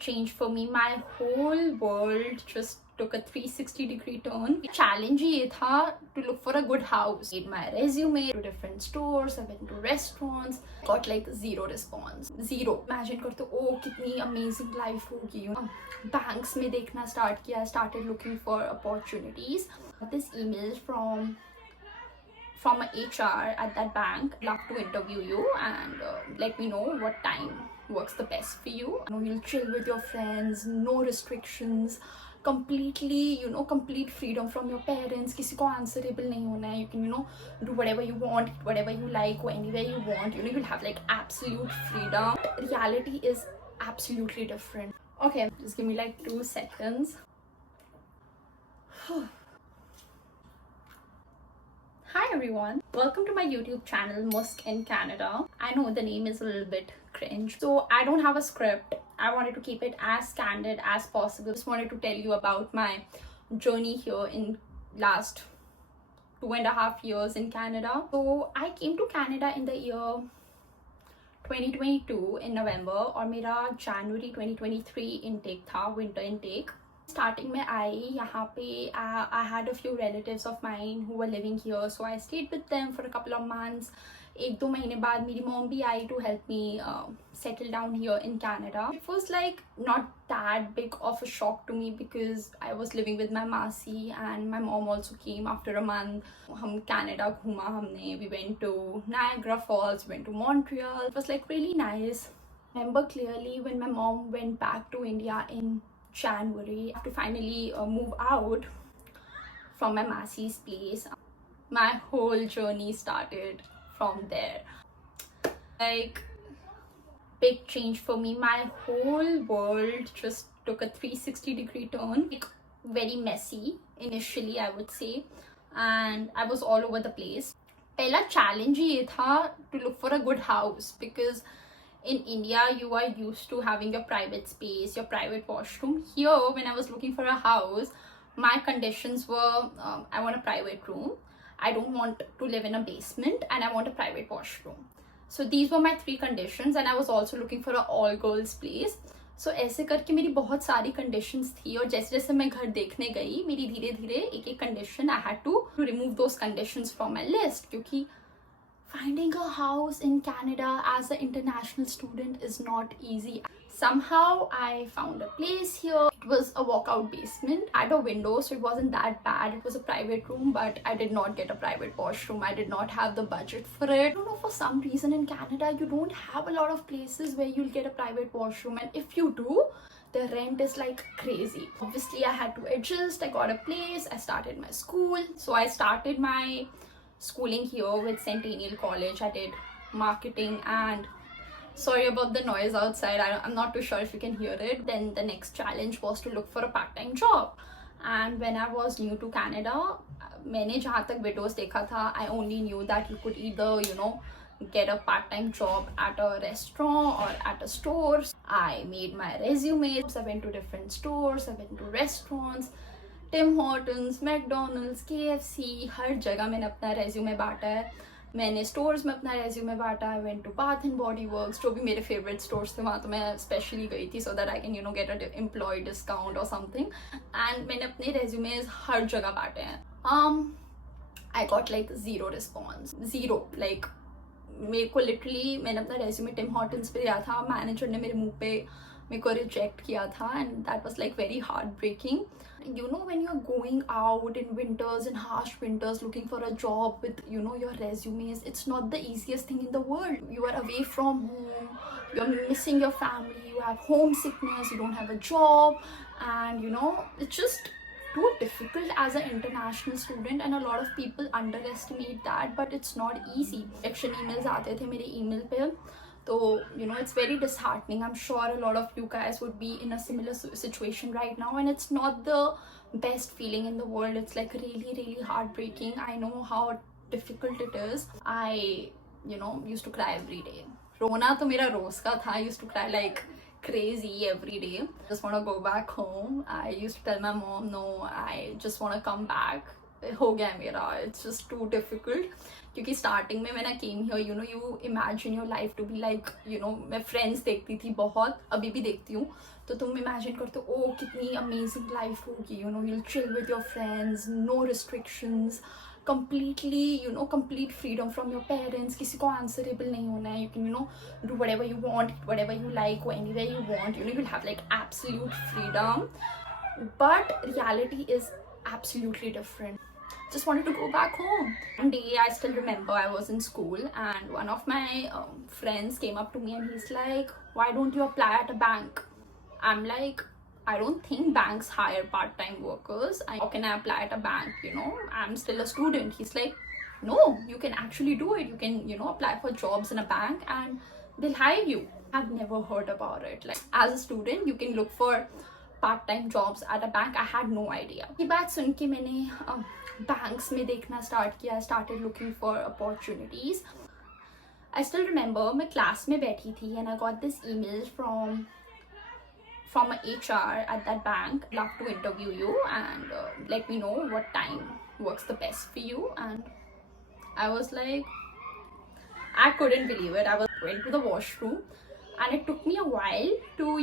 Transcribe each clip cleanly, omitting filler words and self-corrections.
change for me. My whole world just took a 360-degree turn. Challenge ये था to look for a good house. Made my resume to different stores. I went to restaurants. Got like zero response. Zero. Imagine करते हो कितनी amazing life होगी. Banks में देखना start किया. I started looking for opportunities. This email from a HR at that bank. Love to interview you and let me know what time works the best for you. You'll chill with your friends, no restrictions, completely, complete freedom from your parents. किसी को answerable नहीं होना है. You can, do whatever you want, whatever you like, or anywhere you want. You'll have like absolute freedom. But reality is absolutely different. Okay, just give me like 2 seconds. Hi everyone, welcome to my YouTube channel Musk in Canada. I know the name is a little bit cringe, so I don't have a script. I wanted to keep it as candid as possible. Just wanted to tell you about my journey here in last 2.5 years in Canada. So I came to Canada in the year 2022 in November और मेरा January 2023 intake था, winter intake. Starting में आई यहाँ पे I had a few relatives of mine who were living here, so I stayed with them for a couple of months. 1-2 महीने बाद मेरी mom भी आई to help me settle down here in Canada. It was like not that big of a shock to me because I was living with my masi and my mom also came after a month. हम Canada घूमा हमने. We went to Niagara Falls, went to Montreal. It was like really nice. I remember clearly when my mom went back to India in January to finally move out from my masi's place. My whole journey started from there. Like, big change for me. My whole world just took a 360-degree turn. Like, very messy initially, I would say, and I was all over the place. पहला challenge ये था to look for a good house because in India, you are used to having your private space, your private washroom. Here, when I was looking for a house, my conditions were, I want a private room, I don't want to live in a basement, and I want a private washroom. So these were my 3 conditions, and I was also looking for an all-girls place. So ऐसे करके मेरी बहुत सारी conditions थी और जैसे जैसे मैं घर देखने गई मेरी धीरे धीरे एक condition I had to remove those conditions from my list क्योंकि finding a house in Canada as an international student is not easy. Somehow I found a place here. It was a walkout basement. I had a window, so it wasn't that bad. It was a private room, but I did not get a private washroom. I did not have the budget for it. I don't know, for some reason in Canada, you don't have a lot of places where you'll get a private washroom. And if you do, the rent is like crazy. Obviously, I had to adjust. I got a place. I started my school. So I started my schooling here with Centennial College. I did marketing and sorry about the noise outside. I'm not too sure if you can hear it. Then the next challenge was to look for a part-time job. And when I was new to Canada, मैंने जहाँ तक videos देखा था, I only knew that you could either, get a part-time job at a restaurant or at a store. I made my resumes. I went to different stores. I went to restaurants. Tim Hortons, McDonald's, KFC, हर जगह मैंने अपना resume बांटा है. मैंने stores में अपना resume बांटा. I went to Bath and Body Works, जो भी मेरे फेवरेट स्टोर्स थे वहाँ तो मैं स्पेशली गई थी so that I can get a employ discount और समथिंग. एंड मैंने अपने रेज्यूमेज हर जगह बांटे हैं. I got like zero response. Zero. Like मेरे को लिटरली मैंने अपना रेज्यूमे टिम हॉर्टन्स पे दिया था, मैनेजर ने मेरे मुंह पे मेरे को रिजेक्ट किया था and that was like very heartbreaking. When you're going out in winters, in harsh winters, looking for a job with, your resumes, it's not the easiest thing in the world. You are away from home, you're missing your family, you have homesickness, you don't have a job, and, it's just too difficult as an international student, and a lot of people underestimate that, but it's not easy. Rejection emails aate the mere email pe. So, it's very disheartening. I'm sure a lot of you guys would be in a similar situation right now, and it's not the best feeling in the world. It's like really, really heartbreaking. I know how difficult it is. I, used to cry every day. Rona to mera roz ka tha. I used to cry like crazy every day. Just want to go back home. I used to tell my mom, no, I just want to come back. हो गया है मेरा. It's just too difficult. क्योंकि starting में when I came here, you imagine your life to be like, मैं friends देखती थी बहुत, अभी भी देखती हूँ, तो तुम इमेजिन करते हो ओ कितनी अमेजिंग लाइफ होगी, you'll chill with your friends, no restrictions, completely, complete freedom from your parents, किसी को answerable नहीं होना है, you can, do whatever you want, whatever you like, go anywhere you want, you'll have like absolute freedom. But reality is absolutely different. Just wanted to go back home. One day, I still remember I was in school and one of my friends came up to me and he's like, why don't you apply at a bank? I'm like, I don't think banks hire part-time workers. How can I apply at a bank? I'm still a student. He's like, no, you can actually do it. You can, apply for jobs in a bank and they'll hire you. I've never heard about it. Like, as a student, you can look for part-time jobs at a bank. I had no idea. ये बात सुन के मैंने banks में देखना start किया. I started looking for opportunities. I still remember मैं class में बैठी थी and I got this email from a HR at that bank. Love to interview you and let me know what time works the best for you. And I was like, I couldn't believe it. Went to the washroom and it took me a while to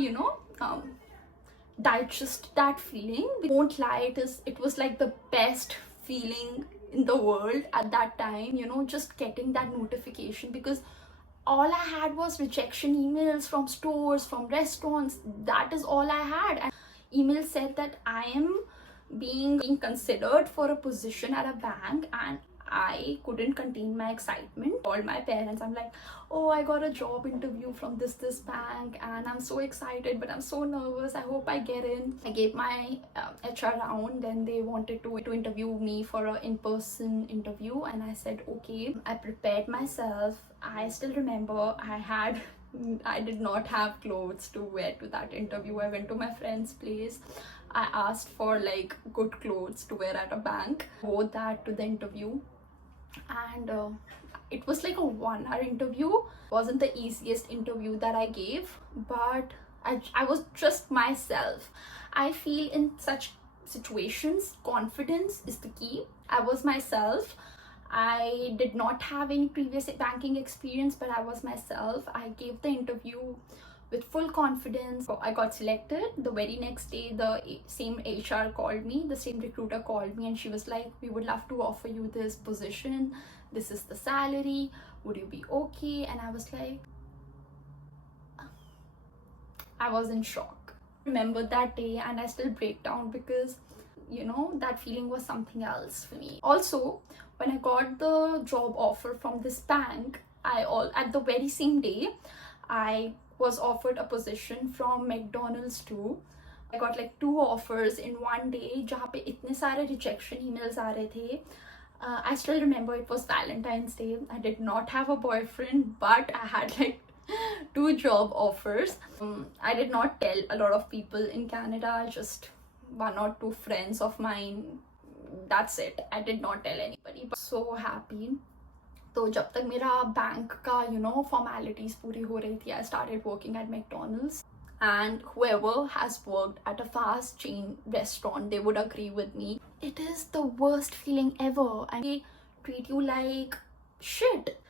digest that feeling. Won't lie, it was like the best feeling in the world at that time, just getting that notification, because all I had was rejection emails from stores, from restaurants. That is all I had. And email said that I am being considered for a position at a bank, and I couldn't contain my excitement. Called my parents. I'm like, oh, I got a job interview from this bank and I'm so excited, but I'm so nervous. I hope I get in. I gave my HR round. Then they wanted to interview me for an in-person interview and I said okay. I prepared myself. I still remember I did not have clothes to wear to that interview. I went to my friend's place. I asked for like good clothes to wear at a bank. Wore that to the interview. And it was like a 1 hour interview. Wasn't the easiest interview that I gave, but I was just myself. I feel in such situations, confidence is the key. I was myself. I did not have any previous banking experience, but I was myself. I gave the interview with full confidence. So I got selected. The very next day, the same HR called me, the same recruiter called me, and she was like, we would love to offer you this position. This is the salary. Would you be okay? And I was like, I was in shock. I remember that day and I still break down because, that feeling was something else for me. Also, when I got the job offer from this bank, at the very same day, I was offered a position from McDonald's too. I got like 2 offers in one day, जहाँ पे इतने सारे rejection emails आ रहे थे. I still remember it was Valentine's Day. I did not have a boyfriend, but I had like 2 job offers. I did not tell a lot of people in Canada, just 1 or 2 friends of mine. That's it. I did not tell anybody, but so happy. तो जब तक मेरा bank का formalities पूरी हो रही थी, I started working at McDonald's. And whoever has worked at a fast chain restaurant, they would agree with me. It is the worst feeling ever, and they treat you like shit.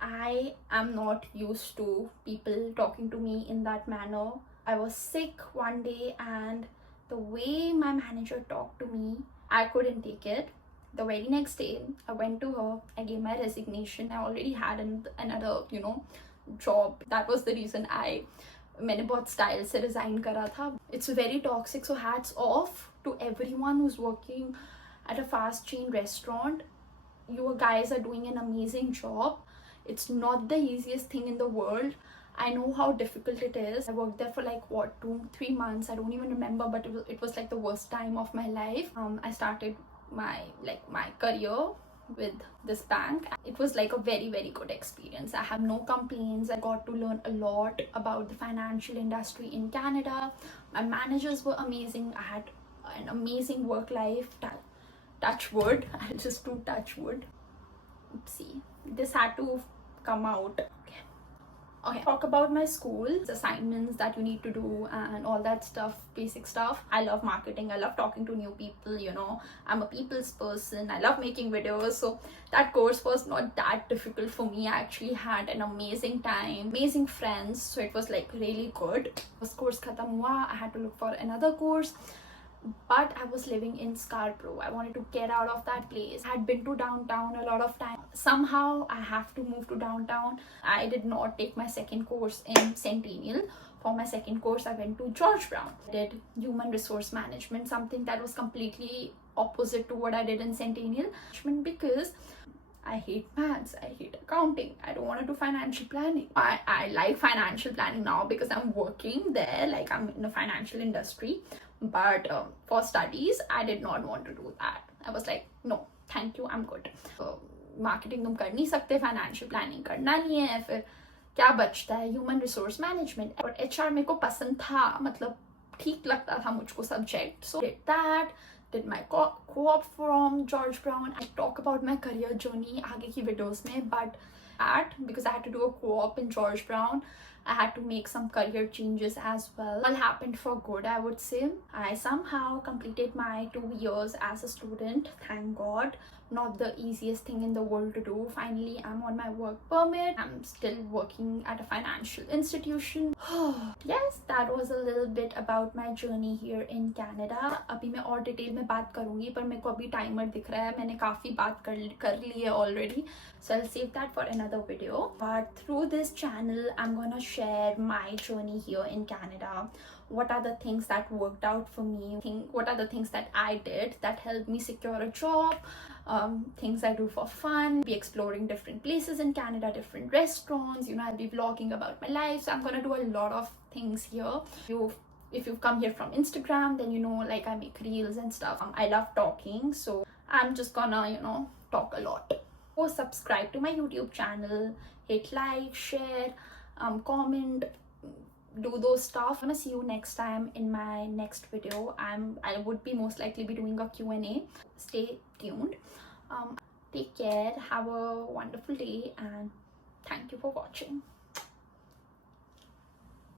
I am not used to people talking to me in that manner. I was sick one day and the way my manager talked to me, I couldn't take it. The very next day, I went to her, I gave my resignation. I already had another, job. That was the reason मैंने बहुत style से resign करा था. It's very toxic, so hats off to everyone who's working at a fast chain restaurant. You guys are doing an amazing job. It's not the easiest thing in the world. I know how difficult it is. I worked there for like 2-3 months. I don't even remember, but it was like the worst time of my life. I started my career with this bank. It was like a very, very good experience. I have no complaints. I got to learn a lot about the financial industry in Canada. My managers were amazing. I had an amazing work life. Touch wood. I'll just do touch wood. Oopsie. This had to come out. Okay. Okay, talk about my school assignments that you need to do and all that stuff, basic stuff. I love marketing. I love talking to new people, you know. I'm a people's person. I love making videos. So that course was not that difficult for me. I actually had an amazing time, amazing friends. So it was like really good. This course khatam hua, I had to look for another course. But I was living in Scarborough. I wanted to get out of that place. I had been to downtown a lot of time. Somehow I have to move to downtown. I did not take my second course in Centennial. For my second course, I went to George Brown. I did human resource management, something that was completely opposite to what I did in Centennial. Because I hate maths, I hate accounting, I don't want to do financial planning. I like financial planning now because I'm working there, like I'm in the financial industry. But for studies, I did not want to do that. I was like, no, thank you, I'm good. Marketing तुम कर नहीं सकते, financial planning करना नहीं है, फिर क्या बचता है? Human resource management. और HR मेरे को पसंद था, मतलब ठीक लगता था मुझको subject. So did that. Did my co-op from George Brown. I talk about my career journey आगे की videos में, but because I had to do a co-op in George Brown, I had to make some career changes as well. All happened for good, I would say. I somehow completed my 2 years as a student, thank God. Not the easiest thing in the world to do. Finally, I'm on my work permit. I'm still working at a financial institution. Yes, that was a little bit about my journey here in Canada. अभी मैं और detail में बात करूँगी, पर मेरे को अभी टाइमर दिख रहा है, मैंने काफ़ी बात कर ली है already. So I'll save that for another video. But through this channel, I'm gonna share my journey here in Canada. What are the things that worked out for me? What are the things that I did that helped me secure a job? Things I do for fun. Be exploring different places in Canada, different restaurants. You know, I'll be vlogging about my life. So I'm gonna do a lot of things here. If you've come here from Instagram, then you know, like I make reels and stuff. I love talking, so I'm just gonna, you know, talk a lot. Go subscribe to my YouTube channel, hit like, share, comment, do those stuff. I'm gonna see you next time in my next video. I would be most likely be doing a Q&A. Stay tuned. Take care, have a wonderful day, and thank you for watching.